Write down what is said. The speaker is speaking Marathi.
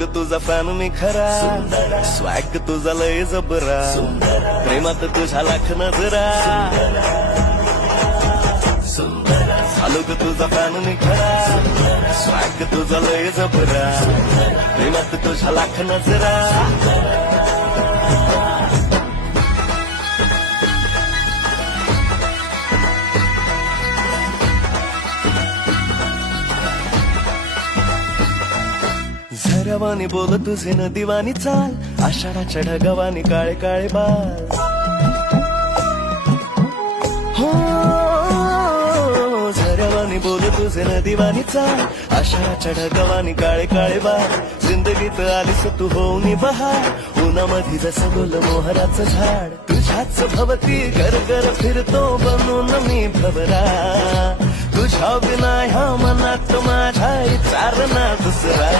ग तुझा फॅन मी खरा, स्वॅग तुझा लय जबरा, प्रेमात तुझ्या लाख नजरा, झालो ग तुझा फॅन मी खरा, स्वॅग तुझा लय जबरा, प्रेमात तुझ्या लाख नजरा. झरवानी बोल तुझे न दिवानी चाल, आषाढाच्या ढगावानी काळे काळे बाल. हो झरवानी बोल तुझे न दिवानी चाल, आषाढाच्या ढगावानी काळे काळे बाल. जिंदगीत आलीस तू होऊनी बहार, उन्हामध्ये जसं बोल मोहराचं झाड. तुझ्याच भवती घर घर फिरतो बनून मी भवरा, तुझ्या विना ह्या मनात माझ्या विचार ना दुसरा.